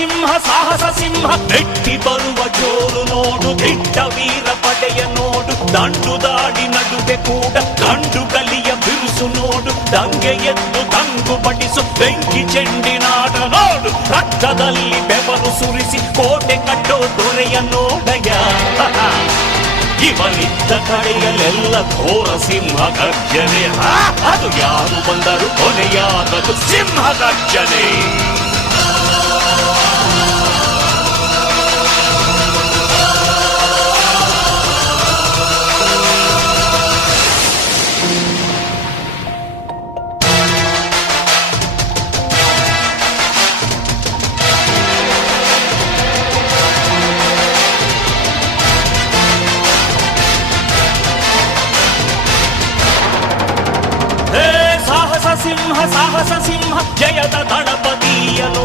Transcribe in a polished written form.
ಸಿಂಹ ಸಾಹಸ ಸಿಂಹ ನೆಟ್ಟಿ ಬರುವ ಜೋರು ನೋಡು, ದಿಟ್ಟ ವೀರ ಪಡೆಯ ನೋಡು, ದಂಡು ದಾಡಿ ನಡುವೆ ಕೂಡ ಗಂಡು ಗಲಿಯ ಬಿರುಸು ನೋಡು, ದಂಗೆ ಎದ್ದು ತಂಗು ಬಡಿಸು ಬೆಂಕಿ ಚೆಂಡಿನಾಟ ನೋಡು, ರಕ್ತದಲ್ಲಿ ಬೆವರು ಸುರಿಸಿ ಕೋಟೆ ಕಟ್ಟೋ ದೊರೆಯ ನೋಡಯ. ಇವನಿದ್ದ ಕಡೆಯಲ್ಲೆಲ್ಲ ಘೋರ ಸಿಂಹ ಗರ್ಜನೆ, ಅದು ಯಾರು ಬಂದರು ಕೊನೆಯಾಗದು ಸಿಂಹ ಗರ್ಜನೆ. ಸಾಹಸ ಸಿಂಹ ಜಯದ ದಳಪತಿಯನು